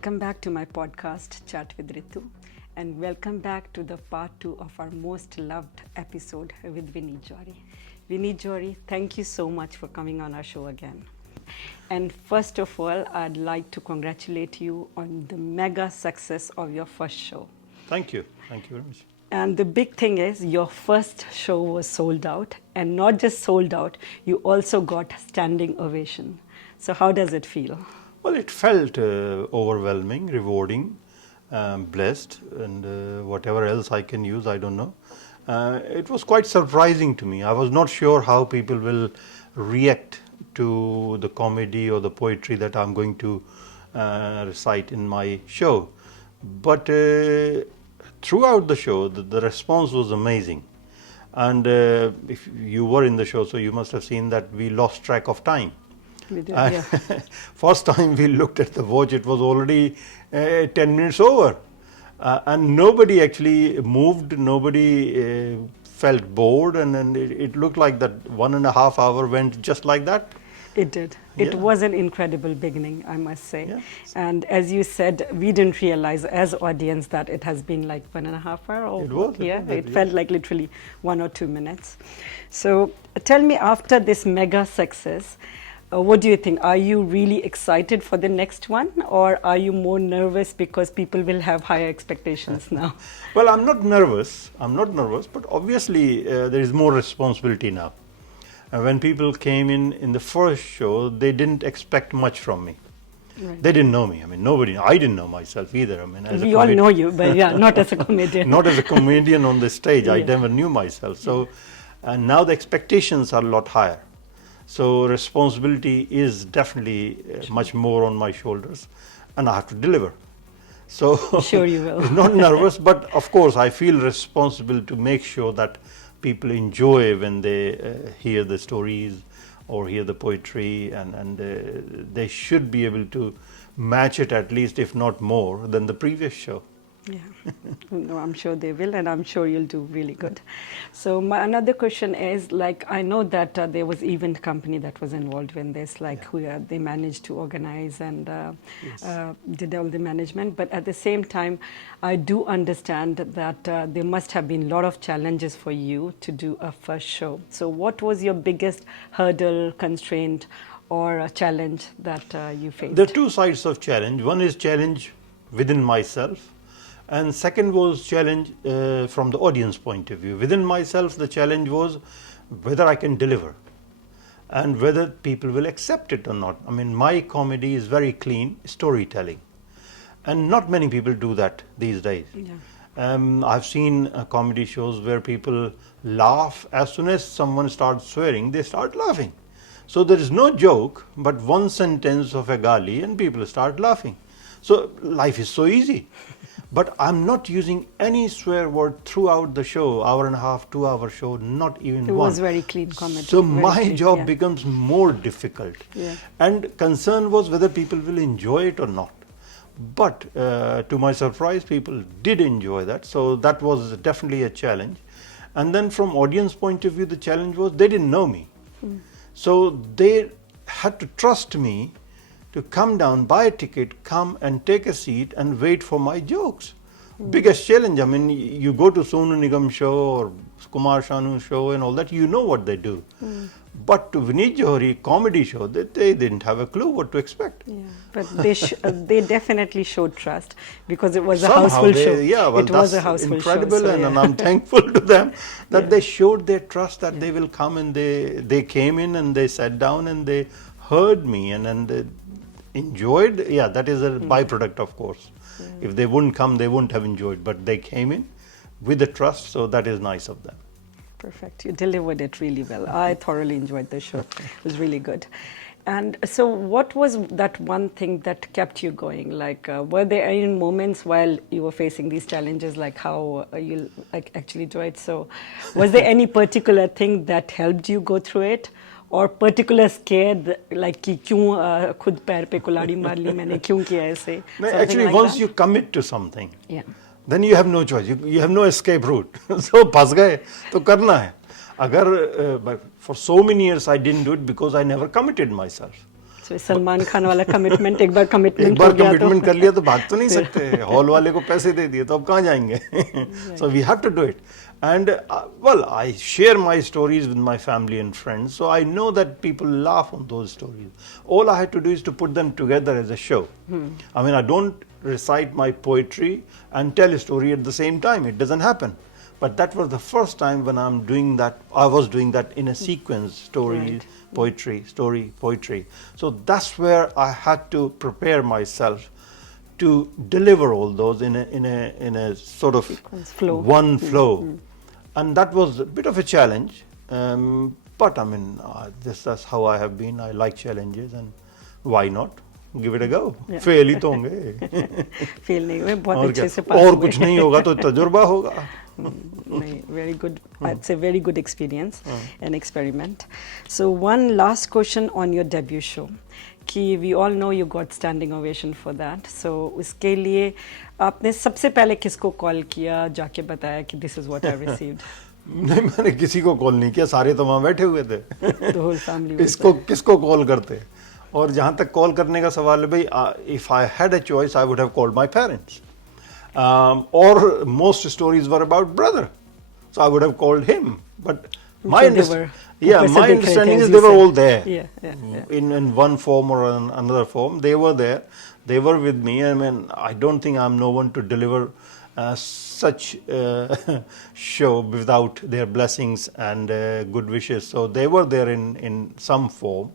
Welcome back to my podcast, Chat with Ritu, and welcome back to the part 2 of our most loved episode with Vineet Johri. Vineet Johri, thank you so much for coming on our show again. And first of all, I'd like to congratulate you on the mega success of your first show. Thank you. Thank you very much. And the big thing is your first show was sold out, and not just sold out, you also got standing ovation. So how does it feel? Well, it felt overwhelming, rewarding, blessed, and whatever else I can use, I don't know. It was quite surprising to me. I was not sure how people will react to the comedy or the poetry that I'm going to recite in my show. But throughout the show, the response was amazing. And if you were in the show, so you must have seen that we lost track of time. We did, yeah. First time we looked at the watch, it was already 10 minutes over. And nobody actually moved, nobody felt bored, and it looked like that 1.5 hours went just like that. It did. It was an incredible beginning, I must say. Yeah. And as you said, we didn't realize as audience that it has been like 1.5 hours. It was. It felt like literally 1 or 2 minutes. So tell me, after this mega success, what do you think? Are you really excited for the next one, or are you more nervous because people will have higher expectations now? Well, I'm not nervous. But obviously there is more responsibility now. When people came in the first show, they didn't expect much from me. Right. They didn't know me. I mean, I didn't know myself either. I mean, as we all know you, but yeah, not as a comedian. Not as a comedian on the stage. I Yeah. never knew myself. So now the expectations are a lot higher. So responsibility is definitely much more on my shoulders, and I have to deliver. So Sure you will. Not nervous, but of course I feel responsible to make sure that people enjoy when they hear the stories or hear the poetry, and they should be able to match it at least, if not more, than the previous show. Yeah, no, I'm sure they will, and I'm sure you'll do really good. So my another question is, like, I know that there was event company that was involved in this, like who they managed to organize and did all the management. But at the same time, I do understand that there must have been a lot of challenges for you to do a first show. So what was your biggest hurdle, constraint, or a challenge that you faced? There are two sides of challenge. One is challenge within myself, and second was challenge from the audience point of view. Within myself, the challenge was whether I can deliver and whether people will accept it or not. I mean, my comedy is very clean storytelling, and not many people do that these days. Yeah. I've seen comedy shows where people laugh as soon as someone starts swearing, they start laughing. So there is no joke, but one sentence of a gali and people start laughing. So life is so easy. But I'm not using any swear word throughout the show, 1.5 2 hour show, not even one. It was very clean comedy. So very my clean, job yeah. becomes more difficult. Yeah. And concern was whether people will enjoy it or not. But to my surprise, people did enjoy that. So that was definitely a challenge. And then from audience point of view, the challenge was they didn't know me. So they had to trust me to come down, buy a ticket, come and take a seat and wait for my jokes. Biggest challenge. I mean, you go to Sonu Nigam show or Kumar Sanu show and all that, you know what they do. But to Vineet Johri comedy show, they didn't have a clue what to expect. Yeah, but they definitely showed trust because it was a Somehow houseful show. Yeah, well, it was a that's houseful incredible, show. So, and yeah. I'm thankful to them that they showed their trust that they will come, and they came in and they sat down and they heard me and they enjoyed. Yeah, that is a byproduct, of course. If they wouldn't come, they wouldn't have enjoyed, but they came in with the trust, so that is nice of them. Perfect. You delivered it really well. I thoroughly enjoyed the show. It was really good. And so what was that one thing that kept you going? Like, were there any moments while you were facing these challenges, like how you actually do it? So was there any particular thing that helped you go through it? Or particular scared, like कि क्यों खुद पैर पे कुल्हाड़ी मार ली मैंने क्यों किया ऐसे? Actually, like once that? you commit to something, Yeah. then you have no choice. You have no escape route. So फंस गए तो करना है. अगर for so many years I didn't do it because I never committed myself. So Salman Khan वाला commitment एक बार commitment एक बार हो गया कमिटमेंट कर लिया तो भाग तो नहीं फिर- सकते, हॉल वाले को पैसे दे दिए तो अब कहाँ जाएंगे? So we have to do it. And well, I share my stories with my family and friends, so I know that people laugh on those stories. All I had to do is to put them together as a show. I mean, I don't recite my poetry and tell a story at the same time. It doesn't happen. But that was the first time when I'm doing that. I was doing that in a sequence: story, Right. poetry, story, poetry. So that's where I had to prepare myself to deliver all those in a sort of Sequence, flow. one flow, and that was a bit of a challenge. But I mean, that's how I have been. I like challenges, and why not? Give it a go. Yeah. Fail ही तो होंगे. Fail नहीं हुए, बहुत और अच्छे क्या? से पास और हुए। कुछ नहीं होगा तो तजुर्बा होगा. नहीं, very good. It's a very good experience and experiment. So one last question on your debut show. कि we all know you got standing ovation for that. So उसके लिए आपने सबसे पहले किसको कॉल किया, जाके बताया कि this is what I received? नहीं, मैंने किसी को कॉल नहीं किया, सारे तो वहाँ बैठे हुए थे. The whole family was इसको किसको कॉल करते? और जहाँ तक कॉल करने का सवाल है भाई, if I had a choice, I would have called my parents. Or most stories were about brother, so I would have called him. But my So they were my ऊपर से देख रहे थे, understanding as is you they were said. all there. Yeah. In one form or another form, they were there. They were with me. I mean, I don't think I'm no one to deliver such show without their blessings and good wishes. So they were there in some form.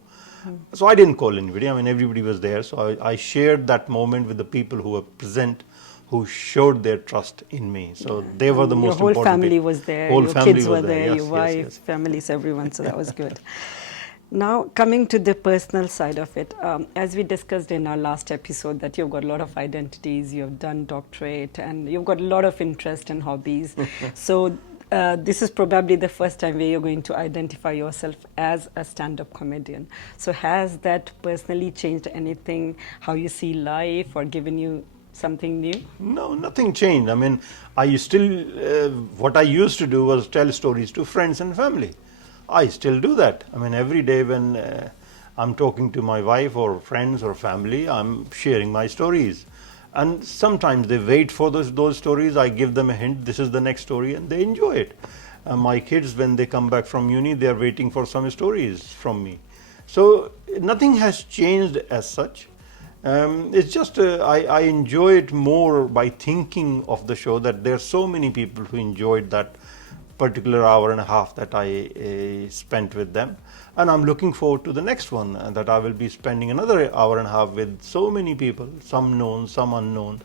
So I didn't call anybody. I mean, everybody was there. So I shared that moment with the people who were present, who showed their trust in me. So they were the most Your whole important family people. was there, Whole your family kids was were there, Yes, your wife, yes. families, everyone, so that was good. Now, coming to the personal side of it, as we discussed in our last episode, that you've got a lot of identities, you've done doctorate, and you've got a lot of interest and hobbies. So this is probably the first time where you're going to identify yourself as a stand-up comedian. So has that personally changed anything, how you see life, or given you something new? No, nothing changed. I mean, I still, what I used to do was tell stories to friends and family. I still do that. I mean, every day when I'm talking to my wife or friends or family, I'm sharing my stories. And sometimes they wait for those stories. I give them a hint, this is the next story, and they enjoy it. My kids, when they come back from uni, they are waiting for some stories from me. So nothing has changed as such. It's just I enjoy it more by thinking of the show, that there are so many people who enjoyed that particular hour and a half that I spent with them, and I'm looking forward to the next one, that I will be spending another hour and a half with so many people, some known, some unknown,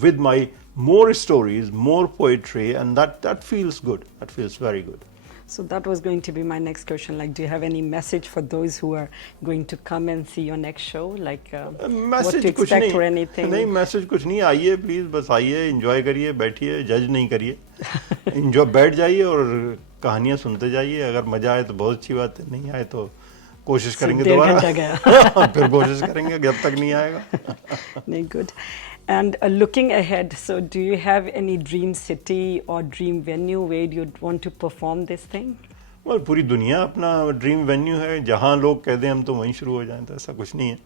with my more stories, more poetry, and that feels good. That feels very good. So that was going to be my next question. Like, do you have any message for those who are going to come and see your next show? Like, what to कुछ expect नहीं, or anything? नहीं message कुछ नहीं. आइए please, बस आइए, enjoy करिए, बैठिए, जज नहीं करिए, एंजॉय, बैठ जाइए और कहानियां सुनते जाइए. अगर मजा आए तो बहुत अच्छी बात है, नहीं आए तो कोशिश करेंगे डेढ़ दोबारा. घंटा गया. फिर कोशिश करेंगे जब तक नहीं आएगा. No, good. And looking ahead, so do you have any dream city or dream venue where you'd want to perform this thing? well, पूरी दुनिया अपना ड्रीम वेन्यू है. जहाँ लोग कह दें हम तो वहीं शुरू हो जाएं, तो ऐसा कुछ नहीं है.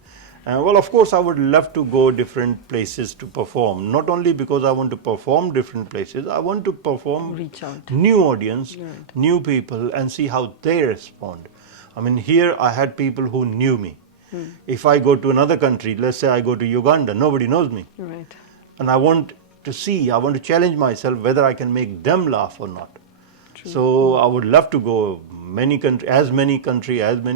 Well, of course, I would love to go different places to perform. Not only because I want to perform different places, I want to perform Reach out. new audience, Right. new people, and see how they respond. I mean, here I had people who knew me. If I go to another country, let's say I go to Uganda, nobody knows me. Right. And I want to see, I want to challenge myself whether I can make them laugh or not. True. So I would love to go as many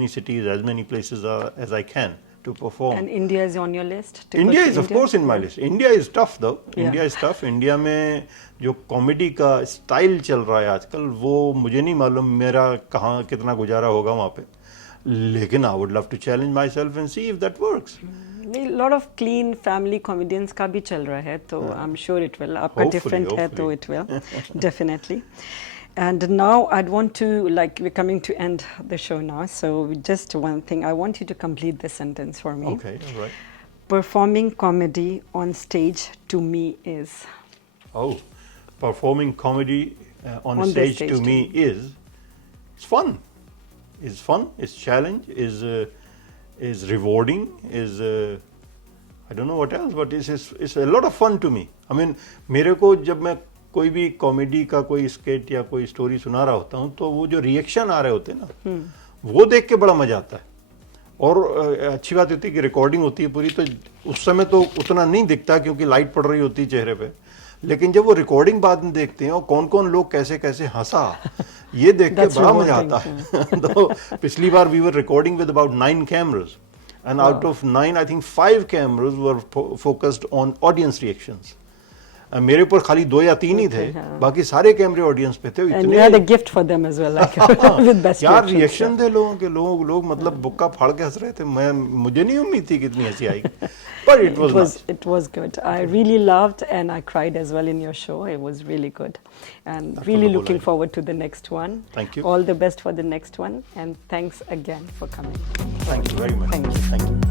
cities, as many places as I can to perform. And India is on your list? To go India to is of course in my list. India is tough though. Yeah. India is tough. India में जो comedy का style चल रहा है आजकल, वो मुझे नहीं मालूम मेरा कहाँ कितना गुजारा होगा वहाँ पे. लेकिन I would love to challenge myself and see if that works. A lot of clean family comedians का भी चल रहा है, तो I'm sure it will. आपका Hopefully, different है, तो hopefully. it will. Definitely. And now I'd want to, like, we're coming to end the show now, so just one thing. I want you to complete the sentence for me. Okay, all right. Performing comedy on stage to me is. Oh, performing comedy on On the stage stage to to me is, it's fun. It's fun, it's challenge, is rewarding, is I don't know what else, but it's a lot of fun to me. I mean, मेरे को जब मैं कोई भी comedy का कोई skate या कोई स्टोरी सुना रहा होता हूँ तो वो जो रिएक्शन आ रहे होते हैं ना, वो देख के बड़ा मजा आता है. और अच्छी बात होती है कि रिकॉर्डिंग होती है पूरी, तो उस समय तो उतना नहीं दिखता क्योंकि लाइट पड़ रही होती है चेहरे पे, लेकिन जब वो रिकॉर्डिंग बाद में देखते हैं और कौन कौन लोग कैसे कैसे हंसा, ये देख के बड़ा मजा आता है. तो पिछली बार we were recording with about 9 cameras and out of 9 I think 5 cameras were focused on audience reactions. मेरे ऊपर खाली 2 या 3 ही थे, बाकी सारे कैमरे ऑडियंस पे थे. And you had a gift for them as well, like with best क्या reactions. रिएक्शन थे लोगों के, लोग मतलब बुक्का फाड़ के हंस रहे थे. मुझे नहीं उम्मीद थी कितनी हंसी आएगी. But it was nice. It was good. I really loved and I cried as well in your show. It was really good. And That really was the looking whole forward to the next one. Thank you. All the best for the next one. And thanks again for coming. Thank you very much. Thank you. Thank you.